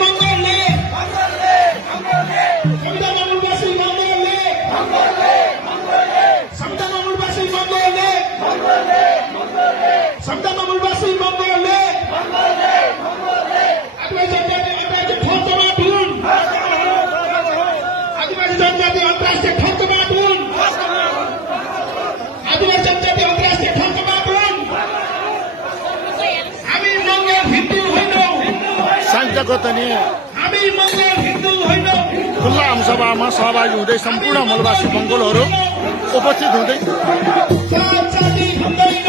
মঙ্গলে সংবিধানবাসী মঙ্গলে সংবিধানবাসী মঙ্গলে সংবিধানবাসী মঙ্গলে আদিবাসী জনজাতি অন্তরাষ্ট্রীয় ঠকবাদুন আদিবাসী জনজাতি অন্তরাষ্ট্রীয় ঠকবাদুন আমি মঙ্গল হিন্দু হইল साङ्ख्यगतनी हामी मङ्गल हिन्दू होइन खुल्ला आमसभामा सहभागी हुँदै सम्पूर्ण मूलवासी मङ्गोलहरू उपस्थित हुँदै जात जाति हुँदैन